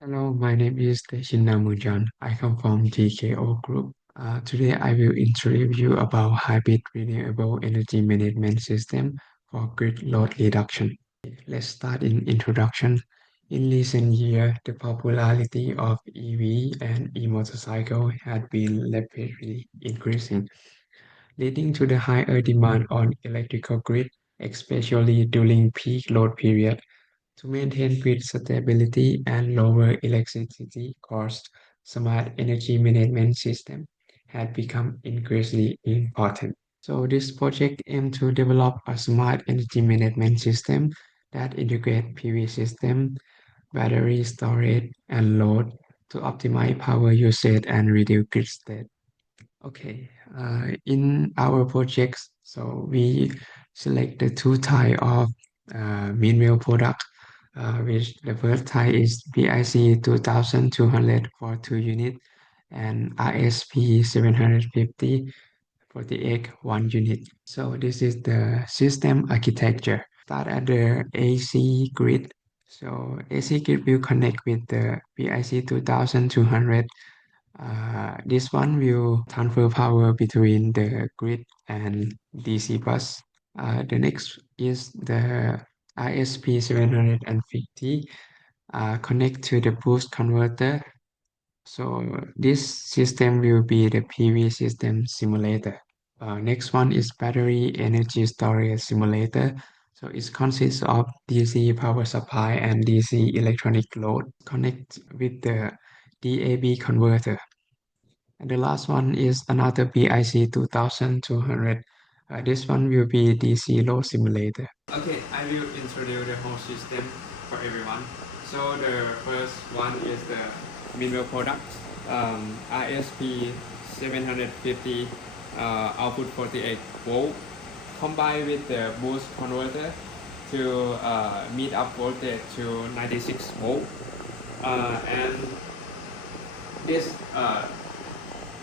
Hello, my name is Namueangchan. I come from TKO Group. Today I will introduce you about hybrid renewable energy management system for grid load reduction. Let's start in introduction. In recent years, the popularity of EV and e-motorcycle has been rapidly increasing, leading to the higher demand on electrical grid, especially during peak load period. To maintain grid stability and lower electricity costs, smart energy management system had become increasingly important. So this project aims to develop a smart energy management system that integrates PV system, battery storage, and load to optimize power usage and reduce grid state. Okay, in our projects, so we select the two type of mineral product, which the first type is BIC 2200 for 2 unit and RSP 750 for the egg 1 unit. So this is the system architecture. Start at the AC grid. So AC grid will connect with the BIC 2200. This one will transfer power between the grid and DC bus. The next is the ISP 750 connect to the boost converter. So this system will be the PV system simulator. Next one is battery energy storage simulator. So it consists of DC power supply and DC electronic load. Connect with the DAB converter. And the last one is another BIC 2200. This one will be DC load simulator. Okay, I will introduce the whole system for everyone. So the first one is the mineral product, ISP 750 output 48 volt, combined with the boost converter to meet up voltage to 96 volt, and this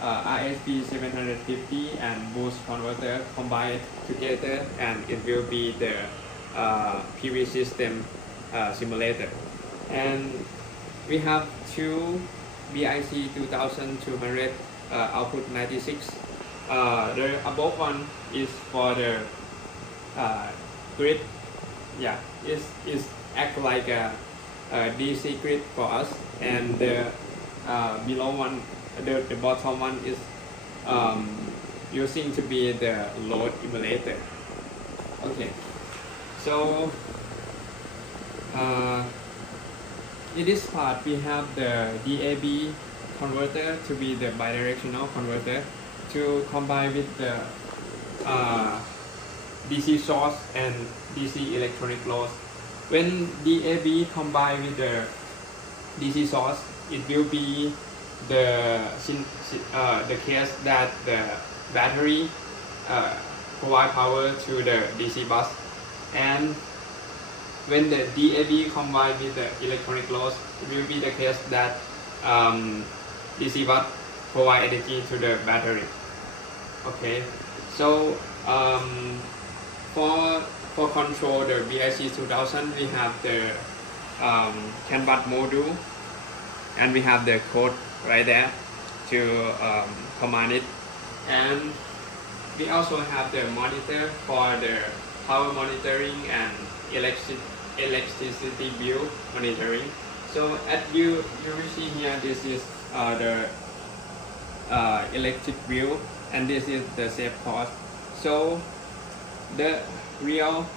ISP 750 and boost converter combined together, and it will be the PV system simulator. And we have two BIC 2200 output 96. The above one is for the grid. Yeah, it's act like a DC grid for us, and the below one, the bottom one is using to be the load emulator. Okay, so in this part we have the DAB converter to be the bidirectional converter to combine with the DC source and DC electronic load. When DAB combine with the DC source, it will be the case that the battery provide power to the DC bus, and when the DAB combined with the electronic load, it will be the case that DC bus provide energy to the battery. Okay, so for control the BIC 2000, we have the CAN bus module, and we have the code right there to command it, and we also have the monitor for the power monitoring and electricity bill monitoring. So as you will see here, this is the electric bill, and this is the safe cost. So the real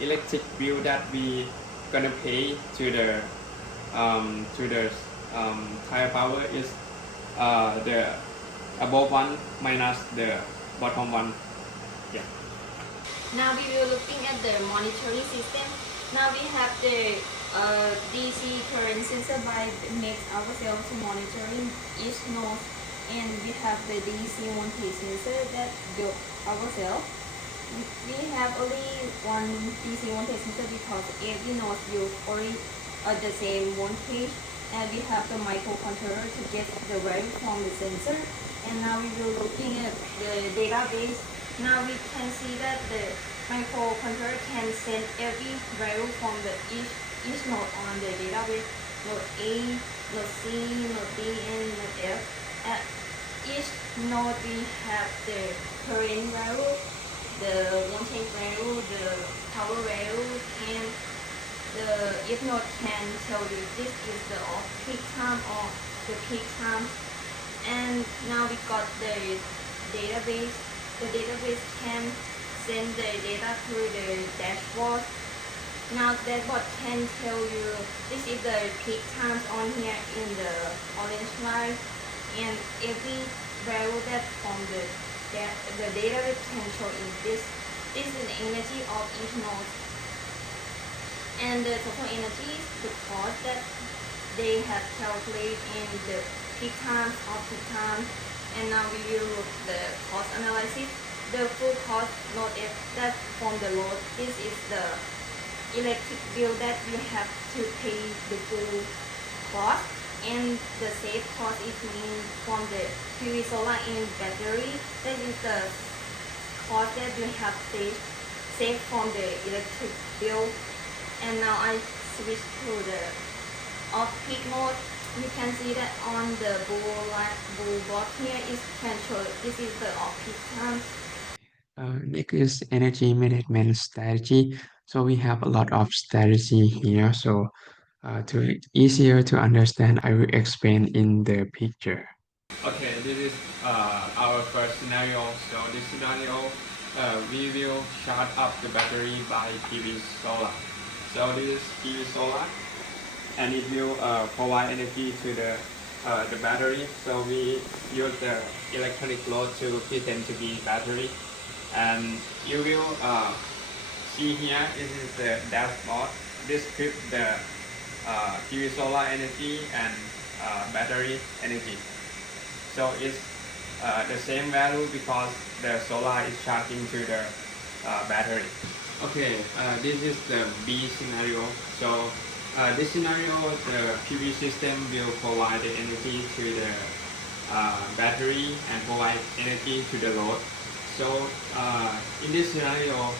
electric bill that we gonna pay to the tire power is the above one minus the bottom one. Yeah. Now we will looking at the monitoring system. Now we have the DC current sensor by makes ourselves monitoring each node, and we have the DC voltage sensor that do ourselves. We have only one DC voltage sensor because every node use only the same voltage, and we have the microcontroller to get the value from the sensor. And now we will looking at the database. Now we can see that the microcontroller can send every value from the each node on the database. node A, node C, node D, and node F. At each node we have the current value, the voltage value, the power value, and the Iemthong can tell you this is the off-peak time or the peak time. And now we got the database. The database can send the data to the dashboard. Now dashboard can tell you this is the peak times on here in the orange line, and every value that from the database can show is this. This is the energy of each node, and the total energy is the cost that they have calculated in the peak times or peak time. And now we will look the cost analysis. The full cost node F that from the load. This is the electric bill that you have to pay the full cost, and the saved cost is mean from the PV solar and battery. That is the cost that you have saved from the electric bill. And now I switch to the off-peak mode. You can see that on the blue box here is can show this is the off-peak time. Next is energy management strategy. So we have a lot of strategy here. So to easier to understand, I will explain in the picture. Okay, this is our first scenario. So this scenario, we will charge up the battery by PV solar. So this is PV solar, and it will provide energy to the battery. So we use the electronic load to pretend to be battery, and you will see here. This is the dashboard. Describe the PV solar energy and battery energy. So it's the same value because the solar is charging to the battery. Okay, this is the B scenario. So this scenario, the PV system will provide the energy to the battery and provide energy to the load. So in this scenario,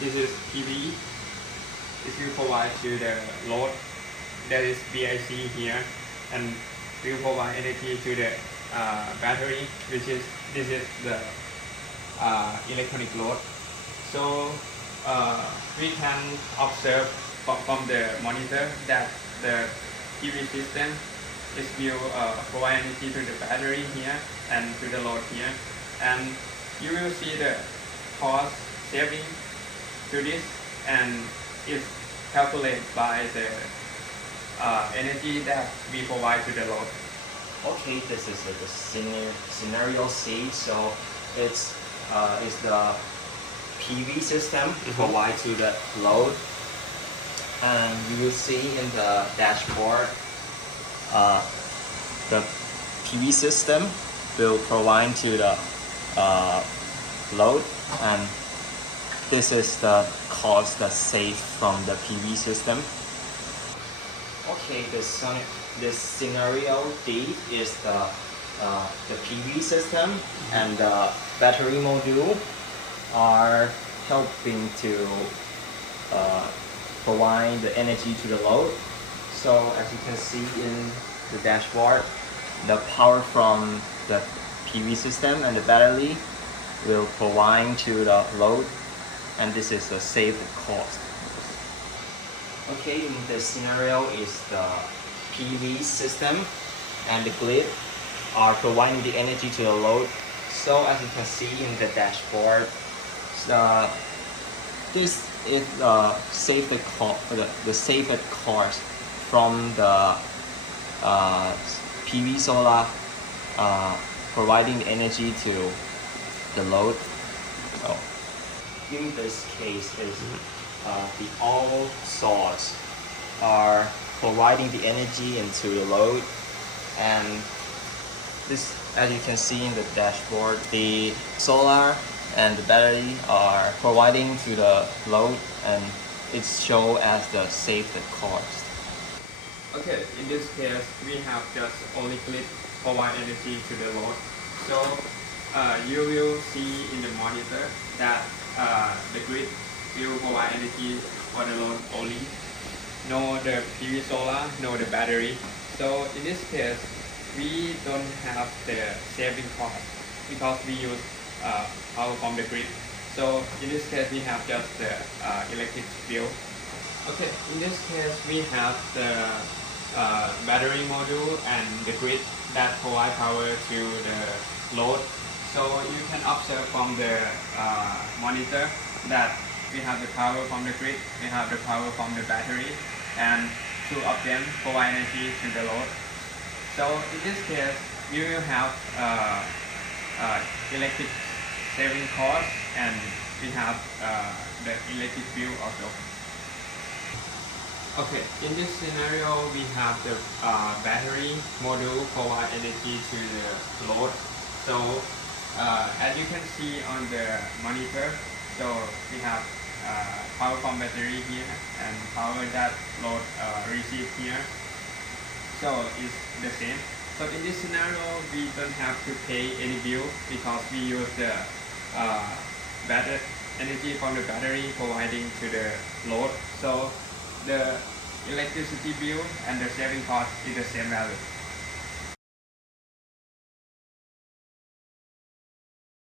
this is PV. It will provide to the load. That is BIC here, and will provide energy to the battery, which is this is the electronic load. So we can observe from the monitor that the PV system is will provide energy to the battery here and to the load here, and you will see the cost saving to this, and it's calculated by the energy that we provide to the load. Okay, this is the scenario C. So it's the PV system provide to the load, and you will see in the dashboard the PV system will provide to the load, and this is the cost that saved from the PV system. Okay, this scenario D is the PV system and the battery module are helping to provide the energy to the load. So as you can see in the dashboard, the power from the PV system and the battery will provide to the load, and this is a saved cost. Okay, in this scenario is the PV system and the grid are providing the energy to the load. So as you can see in the dashboard, this is saved cost from the PV solar providing the energy to the load. So in this case is the all source are providing the energy into the load, and this, as you can see in the dashboard, the solar and the battery are providing to the load, and it's shown as the saved cost. Okay, in this case, we have just only grid provide energy to the load. So you will see in the monitor that the grid will provide energy for the load only. no the PV solar, no the battery. So in this case, we don't have the saving cost because we use power from the grid. So in this case, we have just the electric bill. Okay, in this case, we have the battery module and the grid that provide power to the load. So you can observe from the monitor that we have the power from the grid, we have the power from the battery, and two of them provide energy to the load. So in this case, we will have electric saving cost, and we have the electric bill also. Okay, in this scenario, we have the battery module provide energy to the load. So as you can see on the monitor, so we have power from battery here and power that load receive here. So it's the same. So in this scenario, we don't have to pay any bill because we use the energy from the battery providing to the load. So the electricity bill and the saving cost is the same value.